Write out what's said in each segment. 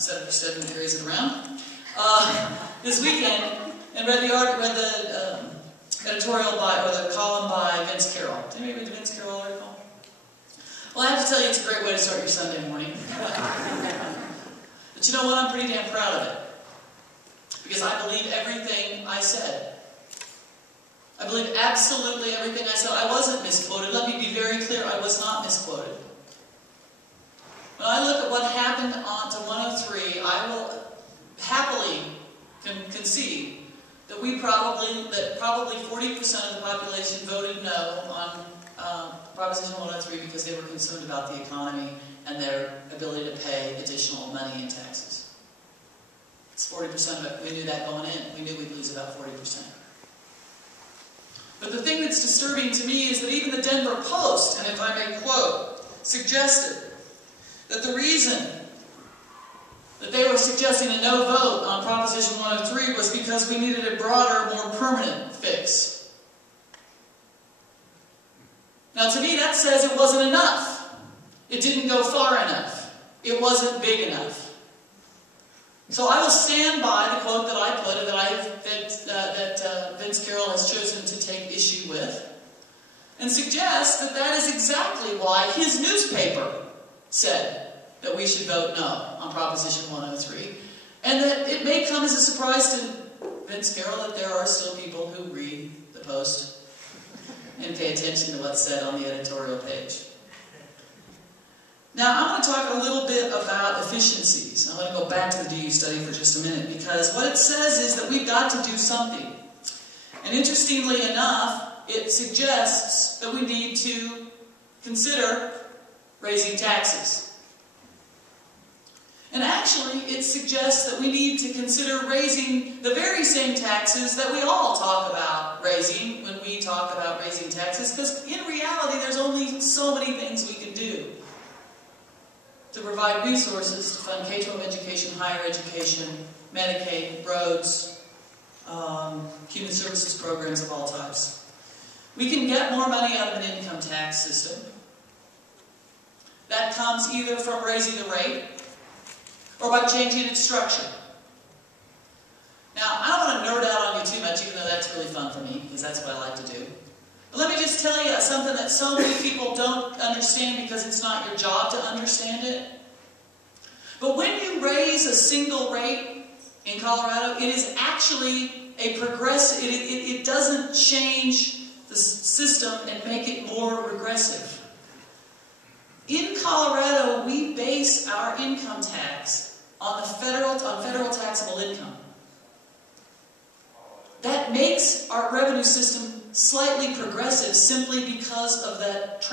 instead of studying who carries it around, this weekend, and read the editorial by, or the column by Vince Carroll. Did anybody read the Vince Carroll article? Well, I have to tell you, it's a great way to start your Sunday morning. But you know what? I'm pretty damn proud of it. Because I believe everything I said. I believe absolutely everything I said. I wasn't misquoted. Let me be very clear, I was not misquoted. When I look at what happened on to 103, I will happily concede that probably 40% of the population voted no on Proposition 103 because they were concerned about the economy and their ability to pay additional money in taxes. It's 40% of it. We knew that going in. We knew we'd lose about 40%. But the thing that's disturbing to me is that even the Denver Post, and if I may quote, suggested that the reason that they were suggesting a no vote on Proposition 103 was because we needed a broader, more permanent fix. Now, to me, that says it wasn't enough. It didn't go far enough. It wasn't big enough. So I will stand by the quote that I put, that Vince Carroll has chosen to take issue with, and suggest that that is exactly why his newspaper said that we should vote no on Proposition 103, and that it may come as a surprise to Vince Carroll that there are still people who read the Post and pay attention to what's said on the editorial page. Now, I want to talk a little bit about efficiencies. I want to go back to the DU study for just a minute, because what it says is that we've got to do something. And interestingly enough, it suggests that we need to consider raising taxes. And actually, it suggests that we need to consider raising the very same taxes that we all talk about raising when we talk about raising taxes, because in reality, there's only so many things we can do to provide resources to fund K-12 education, higher education, Medicaid, roads, human services programs of all types. We can get more money out of an income tax system. That comes either from raising the rate or by changing its structure. Now, I don't want to nerd out on you too much, even though that's really fun for me, because that's what I like to do. But let me just tell you something that so many people don't understand because it's not your job to understand it. But when you raise a single rate in Colorado, it is actually a progressive, it doesn't change the system and make it more regressive. In Colorado, we base our income tax on federal taxable income. That makes our revenue system slightly progressive simply because of that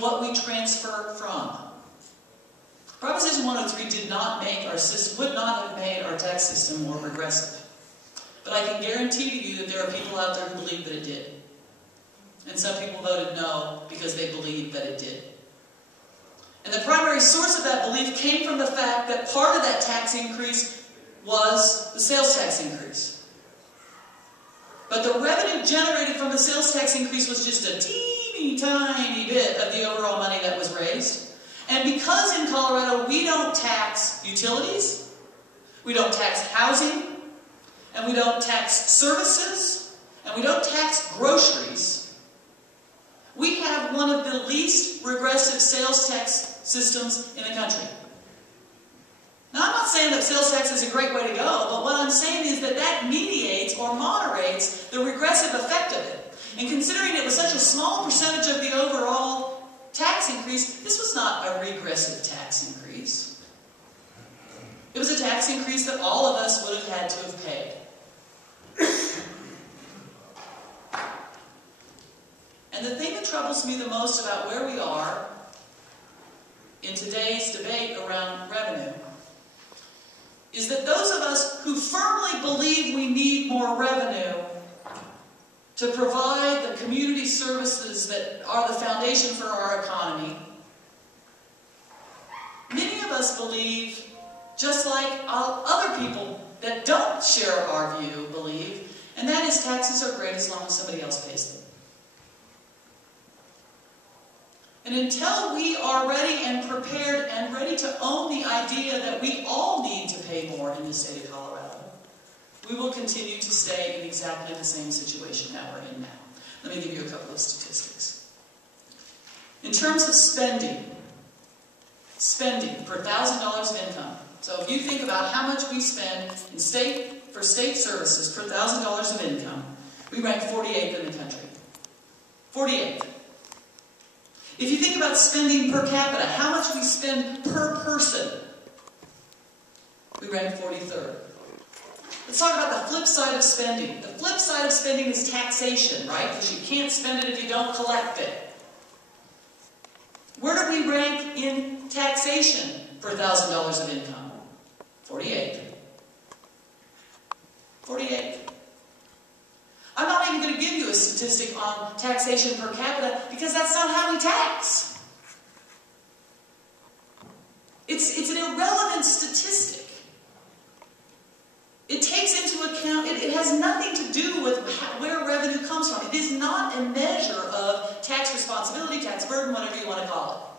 what we transfer from. Proposition 103 did not make our system, would not have made our tax system more progressive. But I can guarantee to you that there are people out there who believe that it did. And some people voted no because they believed that it did. And the primary source of that belief came from the fact that part of that tax increase was the sales tax increase. But the revenue generated from the sales tax increase was just a teeny tiny bit of the overall money that was raised. And because in Colorado we don't tax utilities, we don't tax housing, and we don't tax services, and we don't tax groceries, we have one of the least regressive sales tax systems in the country. Now, I'm not saying that sales tax is a great way to go, but what I'm saying is that that mediates or moderates the regressive effect of it. And considering it was such a small percentage of the overall tax increase, this was not a regressive tax increase. It was a tax increase that all of us would have had to have paid. And the thing that troubles me the most about where we are in today's debate around revenue is that those of us who firmly believe we need more revenue to provide the community services that are the foundation for our economy, many of us believe, just like other people that don't share our view believe, and that is taxes are great as long as somebody else pays them. And until we are ready and prepared and ready to own the idea that we all need the state of Colorado, we will continue to stay in exactly the same situation that we're in now. Let me give you a couple of statistics. In terms of spending per $1,000 of income. So if you think about how much we spend for state services per $1,000 of income, we rank 48th in the country. 48th. If you think about spending per capita, how much we spend per person, we rank 43rd. Let's talk about the flip side of spending. The flip side of spending is taxation, right? Because you can't spend it if you don't collect it. Where do we rank in taxation per $1,000 of income? 48th. 48th. I'm not even going to give you a statistic on taxation per capita because that's not how we tax. It's an irrelevant statistic. It takes into account, it has nothing to do with where revenue comes from. It is not a measure of tax responsibility, tax burden, whatever you want to call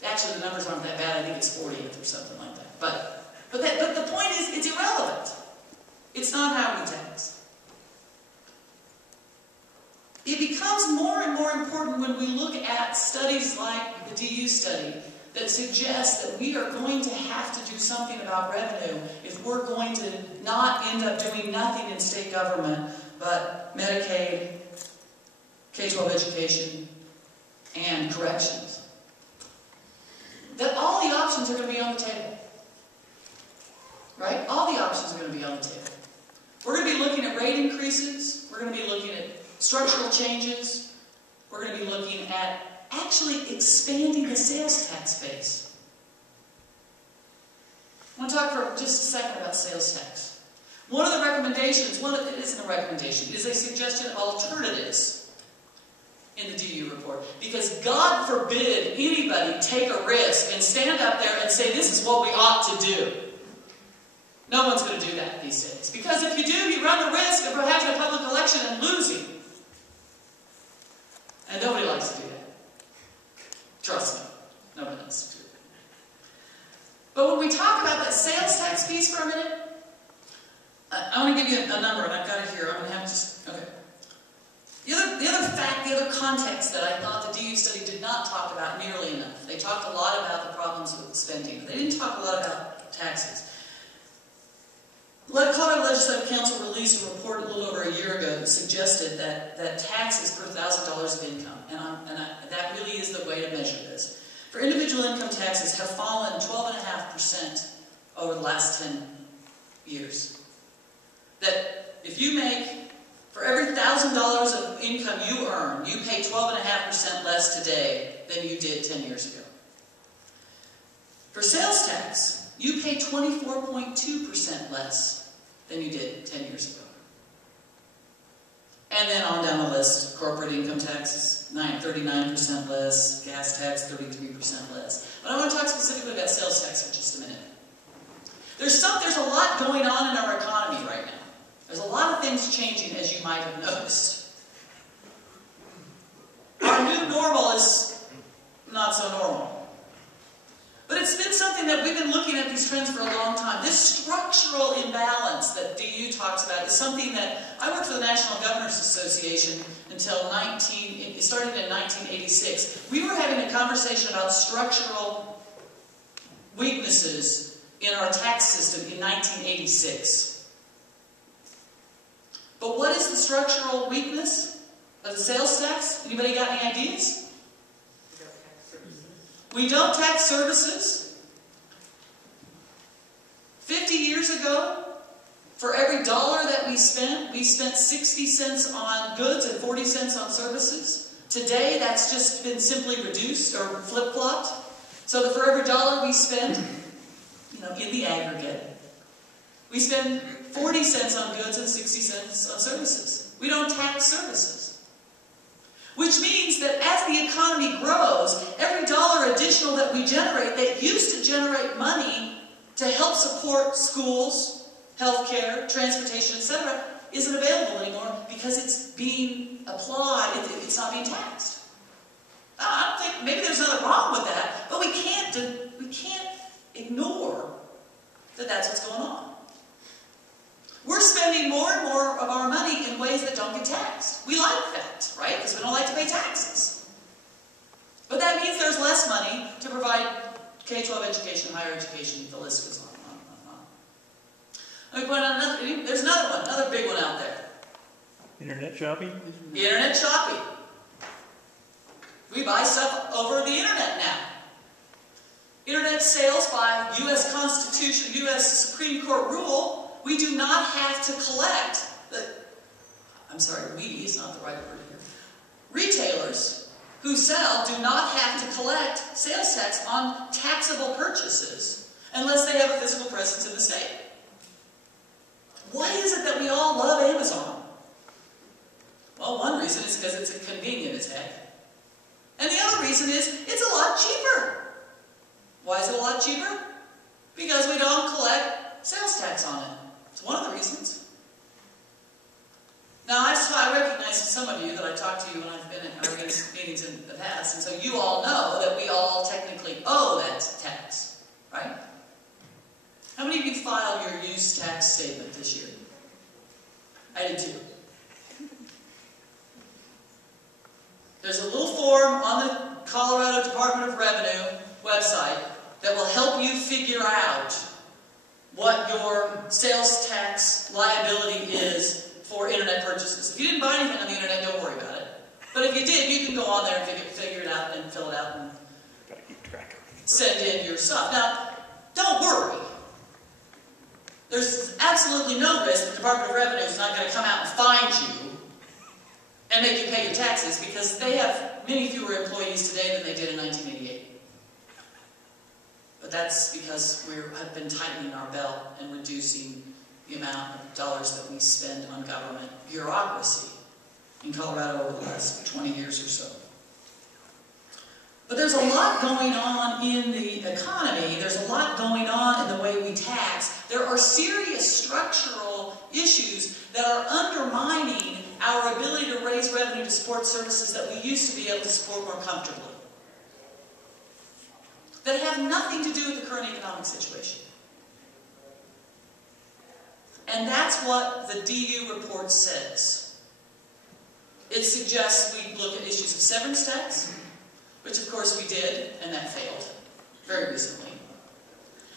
it. Actually, the numbers aren't that bad. I think it's 40th or something like that. But the point is, it's irrelevant. It's not how we tax. It becomes more and more important when we look at studies like the DU study that suggest that we are going to have to do something about revenue if we're going to not end up doing nothing in state government but Medicaid, K-12 education, and corrections. That all the options are going to be on the table. Right? All the options are going to be on the table. We're going to be looking at rate increases. We're going to be looking at structural changes. We're going to be looking at actually expanding the sales tax base. I want to talk for just a second about sales tax. One of the recommendations, it isn't a recommendation, it is a suggestion of alternatives in the DU report. Because God forbid anybody take a risk and stand up there and say, this is what we ought to do. No one's going to do that these days. Because if you do, you run the risk of having a public election and losing. And nobody likes to do that. Trust me, nobody likes to do that. But when we talk about that sales tax piece for a minute, I want to give you a number, and I've got it here. I'm going to have to just, okay. The other fact, the other context that I thought the DU study did not talk about nearly enough. They talked a lot about the problems with spending, but they didn't talk a lot about taxes. Colorado Legislative Council released a report a little over a year ago that suggested that taxes per $1,000 of income, and that really is the way to measure this. For individual income taxes have fallen 12.5% over the last 10 years. That if you make, for every $1,000 of income you earn, you pay 12.5% less today than you did 10 years ago. For sales tax, you pay 24.2% less than you did 10 years ago. And then on down the list, corporate income taxes, 39% less, gas tax, 33% less. But I want to talk specifically about sales tax for just a minute. There's a lot going on in our economy right now. There's a lot of things changing, as you might have noticed. Our new normal is not so normal. But it's been something that we've been looking at these trends for a long time. This structural imbalance that DU talks about is something that I worked for the National Governors Association until it started in 1986. We were having a conversation about structural weaknesses in our tax system in 1986. But what is the structural weakness of the sales tax? Anybody got any ideas? We don't tax services. 50 years ago, for every dollar that we spent 60 cents on goods and 40 cents on services. Today, that's just been simply reduced or flip-flopped. So that for every dollar we spend, in the aggregate, we spend 40 cents on goods and 60 cents on services. We don't tax services. Which means that as the economy grows, every dollar additional that we generate that used to generate money to help support schools, healthcare, transportation, etc., isn't available anymore because it's being applied, it's not being taxed. I don't think, maybe there's nothing wrong with that, but we can't K-12 education, higher education, the list goes on and on and on. Let me point out another, there's another one, another big one out there. Internet shopping? Internet shopping. We buy stuff over the internet now. Internet sales by U.S. Constitution, U.S. Supreme Court rule, we do not have to collect, we is not the right word here. Retailers who sell do not have to collect sales tax on taxable purchases unless they have a physical presence in the state. Why is it that we all love Amazon? Well, one reason is because it's convenient as heck. And the other reason is it's a lot cheaper. Why is it a lot cheaper? Because we don't collect sales tax on it. It's one of the reasons. Now, I recognize some of you that I talked to you when I've been in our meetings in the past, and so you all know that we all technically owe that tax, right? How many of you filed your use tax statement this year? I did too. There's a little form on the Colorado Department of Revenue website that will help you figure out what your sales tax liability is for internet purchases. If you didn't buy anything on the internet, don't worry about it. But if you did, you can go on there and figure it out and fill it out and send in your stuff. Now, don't worry. There's absolutely no risk the Department of Revenue is not going to come out and find you and make you pay your taxes, because they have many fewer employees today than they did in 1988. But that's because we have been tightening our belt and reducing the amount of dollars that we spend on government bureaucracy in Colorado over the last 20 years or so. But there's a lot going on in the economy. There's a lot going on in the way we tax. There are serious structural issues that are undermining our ability to raise revenue to support services that we used to be able to support more comfortably, that have nothing to do with the current economic situation. And that's what the DU report says. It suggests we look at issues of severance tax, which of course we did, and that failed very recently.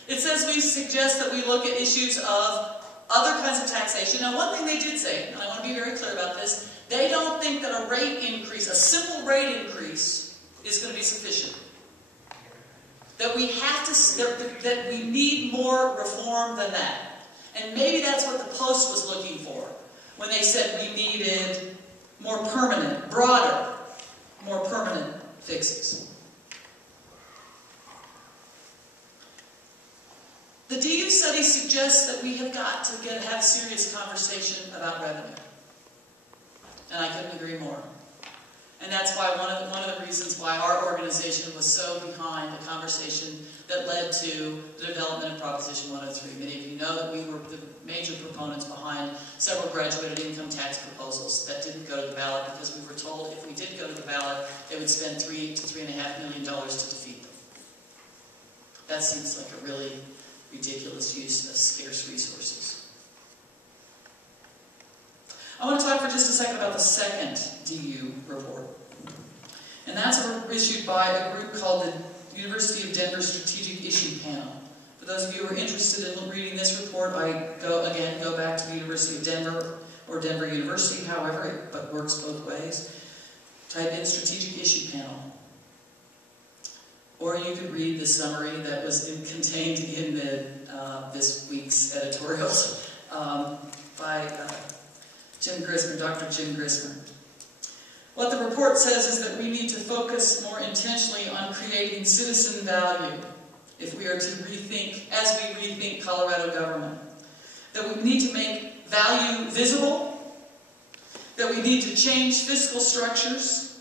It says we suggest that we look at issues of other kinds of taxation. Now, one thing they did say, and I want to be very clear about this, they don't think that a rate increase, a simple rate increase, is going to be sufficient. That we have to, that we need more reform than that. And maybe that's what the Post was looking for when they said we needed more permanent, broader, more permanent fixes. The DU study suggests that we have got to have a serious conversation about revenue. And I couldn't agree more. And that's why one of the reasons why our organization was so behind the conversation that led to the development of Proposition 103. Many of you know that we were the major proponents behind several graduated income tax proposals that didn't go to the ballot because we were told if we did go to the ballot, they would spend $3 to $3.5 million to defeat them. That seems like a really ridiculous use of scarce resources. I want to talk for just a second about the second DU report. And that's issued by a group called the University of Denver Strategic Issue Panel. For those of you who are interested in reading this report, I go back to the University of Denver or Denver University, however, it works both ways. Type in Strategic Issue Panel. Or you could read the summary that was contained in this week's editorials by Jim Grismer, Dr. Jim Grismer. What the report says is that we need to focus more intentionally on creating citizen value if we are to rethink, as we rethink Colorado government. That we need to make value visible, that we need to change fiscal structures,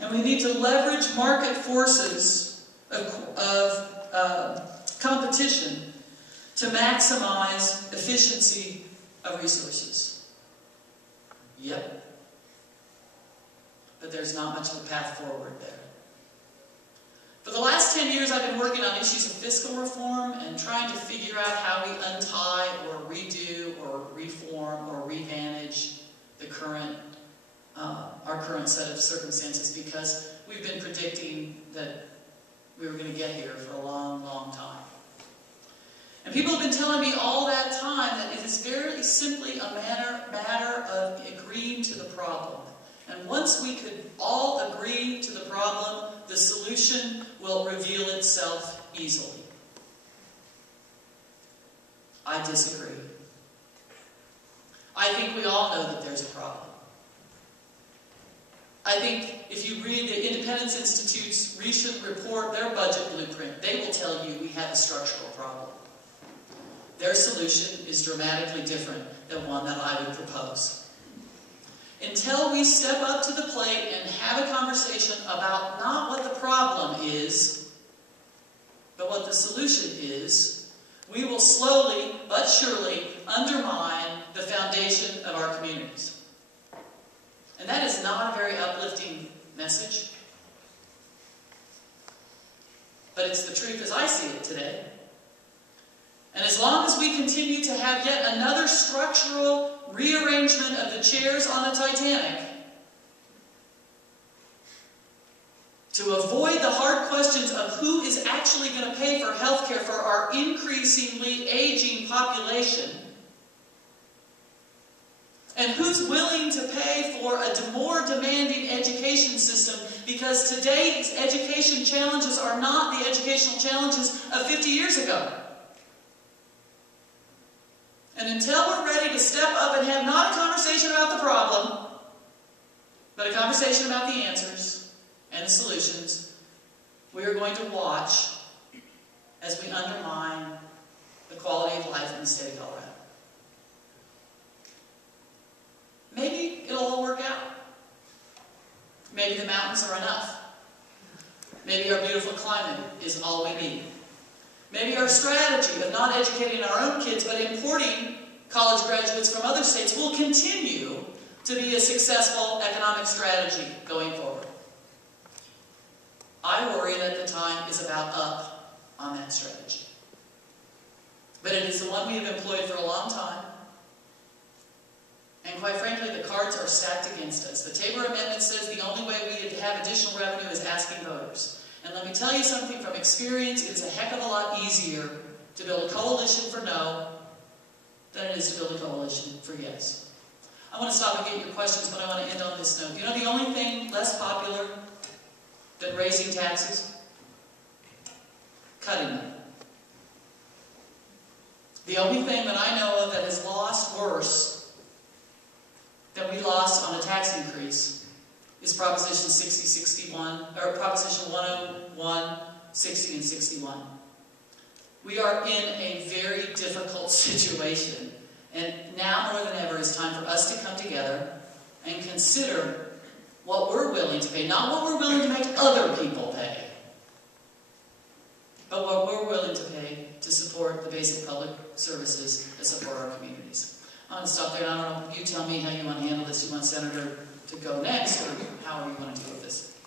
and we need to leverage market forces of competition to maximize efficiency of resources. Yep. But there's not much of a path forward there. For the last 10 years, I've been working on issues of fiscal reform and trying to figure out how we untie or redo or reform or remanage the current, our current set of circumstances, because we've been predicting that we were going to get here for a long, long time. And people have been telling me all that time that it is very simply a matter of agreeing to the problem. And once we could all agree to the problem, the solution will reveal itself easily. I disagree. I think we all know that there's a problem. I think if you read the Independence Institute's recent report, their budget blueprint, they will tell you we have a structural problem. Their solution is dramatically different than one that I would propose. Until we step up to the plate and have a conversation about not what the problem is, but what the solution is, we will slowly but surely undermine the foundation of our communities. And that is not a very uplifting message. But it's the truth as I see it today. And as long as we continue to have yet another structural rearrangement of the chairs on the Titanic, to avoid the hard questions of who is actually going to pay for health care for our increasingly aging population, and who's willing to pay for a more demanding education system, because today's education challenges are not the educational challenges of 50 years ago. And until we're ready to step up and have not a conversation about the problem, but a conversation about the answers and the solutions, we are going to watch as we undermine the quality of life in the state of Colorado. Maybe it'll all work out. Maybe the mountains are enough. Maybe our beautiful climate is all we need. Maybe our strategy of not educating our own kids but importing college graduates from other states will continue to be a successful economic strategy going forward. I worry that the time is about up on that strategy. But it is the one we have employed for a long time. And quite frankly, the cards are stacked against us. The Tabor Amendment says the only way we have additional revenue is asking voters. And let me tell you something from experience, it is a heck of a lot easier to build a coalition for no than it is to build a coalition for yes. I want to stop and get your questions, but I want to end on this note. You know the only thing less popular than raising taxes? Cutting them. The only thing that I know of that has lost worse than we lost on a tax increase is Proposition 61, or Proposition 101, 60, and 61. We are in a very difficult situation, and now more than ever is time for us to come together and consider what we're willing to pay, not what we're willing to make other people pay, but what we're willing to pay to support the basic public services that support our communities. I'm going to stop there. I don't know, you tell me how you want to handle this. You want Senator to go next, or however you want to deal with this.